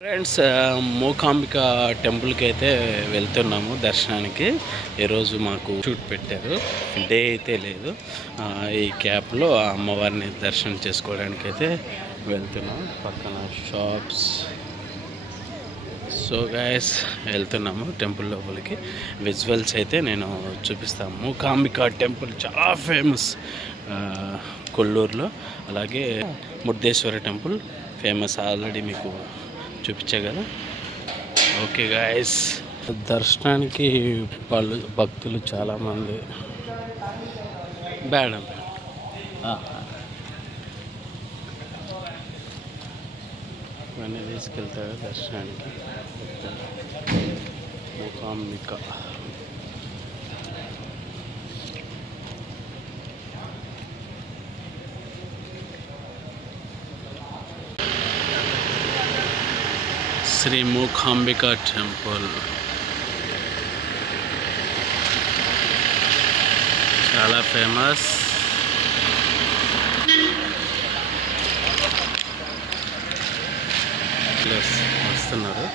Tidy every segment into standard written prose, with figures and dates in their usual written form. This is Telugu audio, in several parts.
ఫ్రెండ్స్, మూకాంబిక టెంపుల్కి అయితే వెళ్తున్నాము దర్శనానికి. ఈరోజు మాకు షూట్ పెట్టారు, డే అయితే లేదు. ఈ క్యాప్లో ఆ అమ్మవారిని దర్శనం చేసుకోవడానికి అయితే వెళ్తున్నాం. పక్కన షాప్స్. సో గైస్, వెళ్తున్నాము టెంపుల్ లోపలికి. విజువల్స్ అయితే నేను చూపిస్తాను. మూకాంబిక టెంపుల్ చాలా ఫేమస్ కొల్లూరులో. అలాగే ముర్దేశ్వర టెంపుల్ ఫేమస్, ఆల్రెడీ మీకు చూపించా కదా. ఓకే గాయస్, దర్శనానికి భక్తులు చాలామంది. మేడం ఇవన్నీ తీసుకెళ్తారు దర్శనానికి. మూకాంబిక శ్రీ మూకాంబిక టెంపుల్ చాలా ఫేమస్. వస్తున్నారు.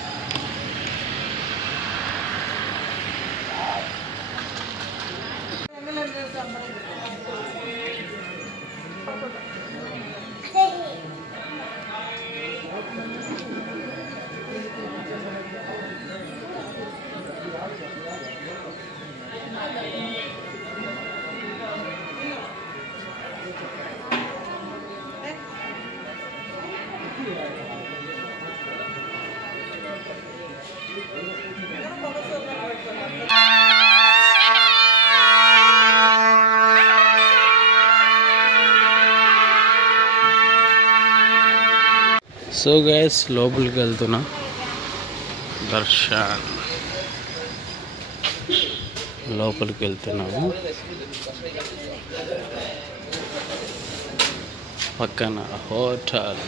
సో గైస్, లోపలికి వెళ్తున్నా. దర్శన్ లోపలికి వెళ్తున్నాము. పక్కన హోటల్.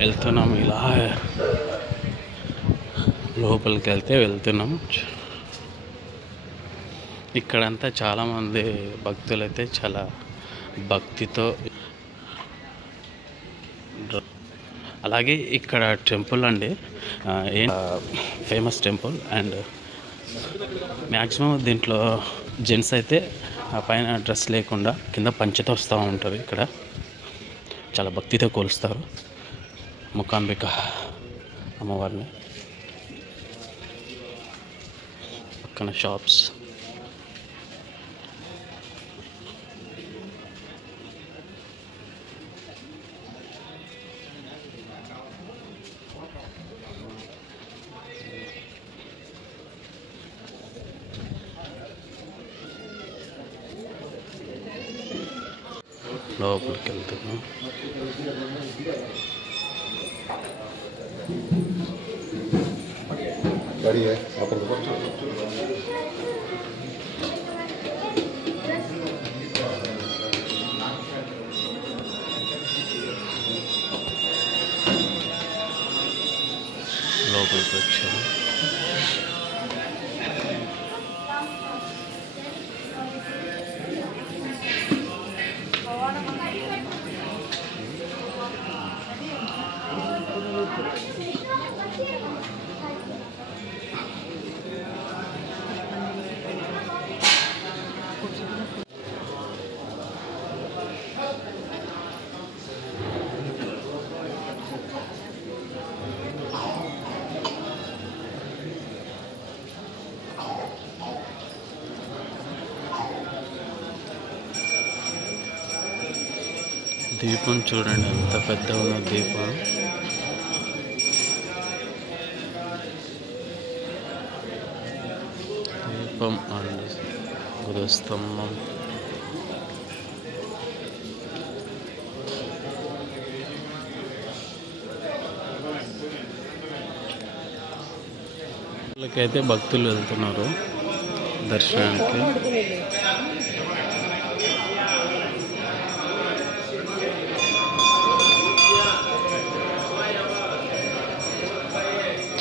వెళ్తున్నాము ఇలా లోపలికి వెళ్తున్నాము. ఇక్కడంతా చాలామంది భక్తులు అయితే చాలా భక్తితో. అలాగే ఇక్కడ టెంపుల్ అండి, ఫేమస్ టెంపుల్. అండ్ మ్యాక్సిమం దీంట్లో జెంట్స్ అయితే పైన డ్రెస్ లేకుండా కింద పంచెతో వస్తూ ఉంటారు. ఇక్కడ చాలా భక్తితో కొలుస్తారు మూకాంబిక అమ్మవారిని. పక్కన షాప్స్. లోపలికి వెళ్తున్నాం. లోపలికి వచ్చాము. దీపం చూడండి, ఎంత పెద్ద ఉన్న దీపం. దీపం అండ్ గురుస్తంభం. వాళ్ళకైతే భక్తులు వెళ్తున్నారు దర్శనానికి.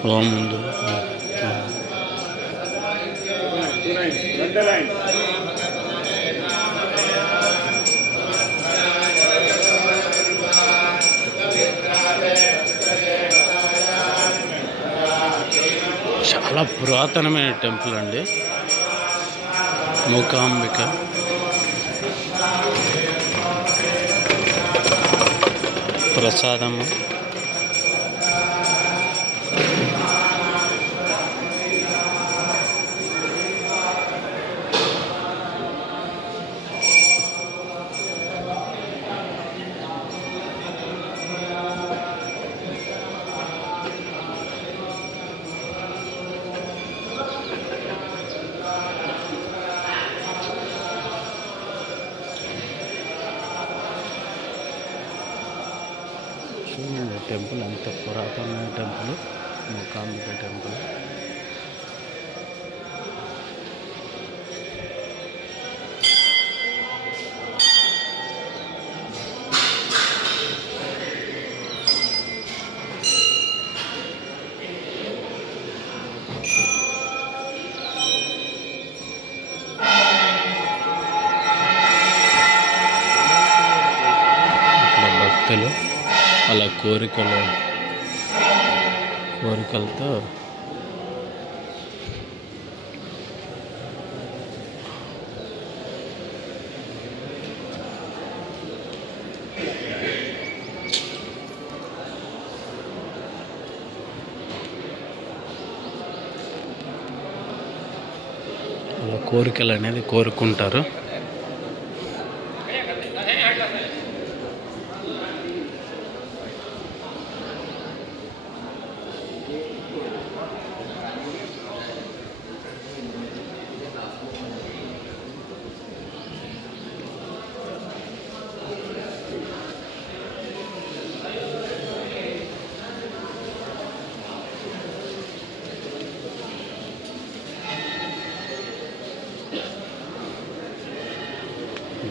ఓం ఉంది. చాలా పురాతనమైన టెంపుల్ అండి మూకాంబిక. ప్రసాదము చూడండి. టెంపుల్ అంత పురాతనమైన టెంపుల్ మూకాంబిక టెంపుల్. ఇక్కడ భక్తులు వాళ్ళ కోరికలతో వాళ్ళ కోరికలు అనేది కోరుకుంటారు.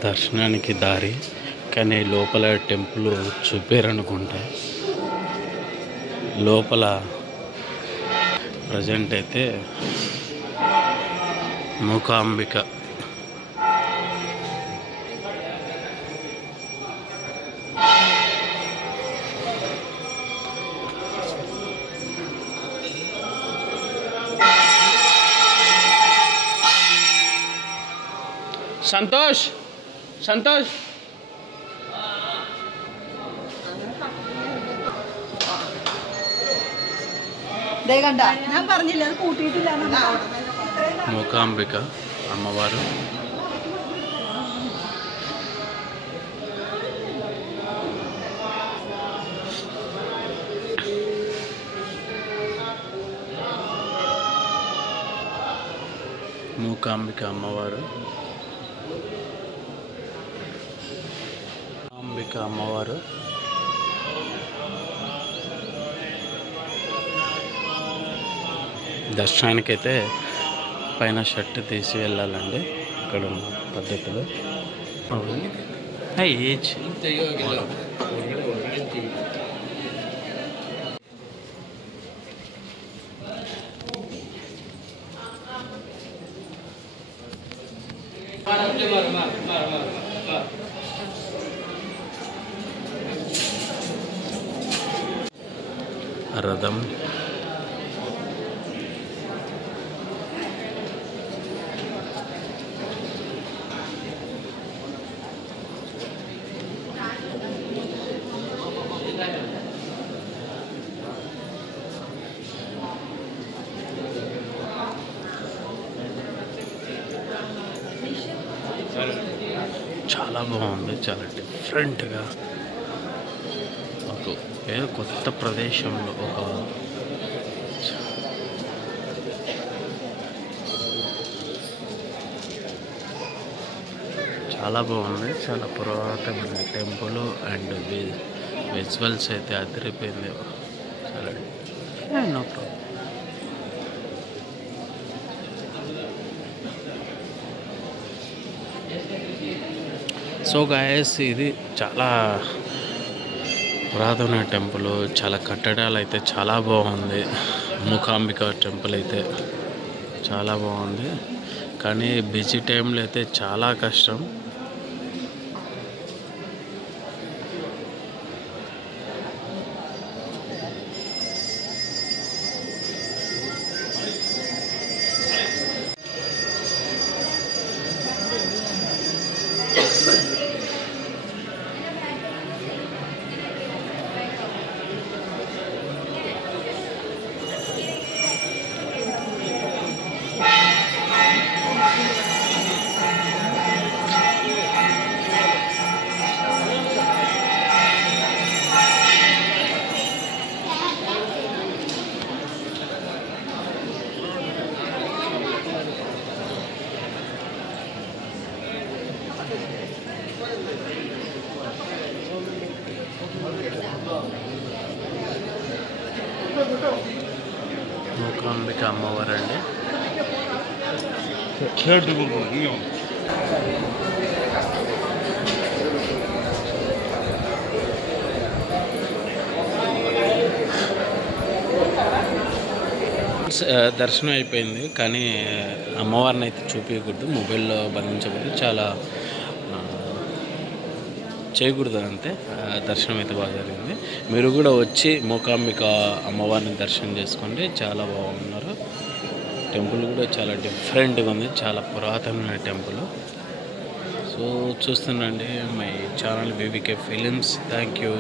దర్శనానికి దారి కానీ లోపల టెంపుల్ చూపారనుకుంటా. లోపల ప్రజెంట్ అయితే మూకాంబిక సంతోష్ మూకాంబిక అమ్మవారు. మూకాంబిక అమ్మవారు. అంబిక అమ్మవారు. దర్శనానికైతే పైన షర్ట్ తీసి వెళ్ళాలండి ఇక్కడ ఉన్న పద్ధతిలో. ఏజ్ రథం చాలా బాగుంది. చాలా డిఫరెంట్గా ఒక ఏదో కొత్త ప్రదేశంలో ఒక చాలా బాగుంది. చాలా పురాతనమైన టెంపుల్ అండ్ విజువల్స్ అయితే అదిరిపోయింది. చాలా నో ప్రాబ్లం. సో గాయస్ ఇది చాలా పురాతన టెంపుల్, చాలా కట్టడాలు అయితే చాలా బాగుంది. మూకాంబిక టెంపుల్ అయితే చాలా బాగుంది, కానీ బిజీ టైంలో అయితే చాలా కష్టం. మూకాంబిక అమ్మవారు అండి. దర్శనం అయిపోయింది, కానీ అమ్మవారిని అయితే చూపించకూడదు, మొబైల్లో బంధించకూడదు, చాలా చేయకూడదు అంతే. దర్శనం అయితే బాగా జరిగింది. మీరు కూడా వచ్చి మూకాంబిక అమ్మవారిని దర్శనం చేసుకోండి, చాలా బాగున్నారు. టెంపుల్ కూడా చాలా డిఫరెంట్గా ఉంది, చాలా పురాతనమైన టెంపుల్. సో చూస్తుండండి my channel VVK films. Thank you.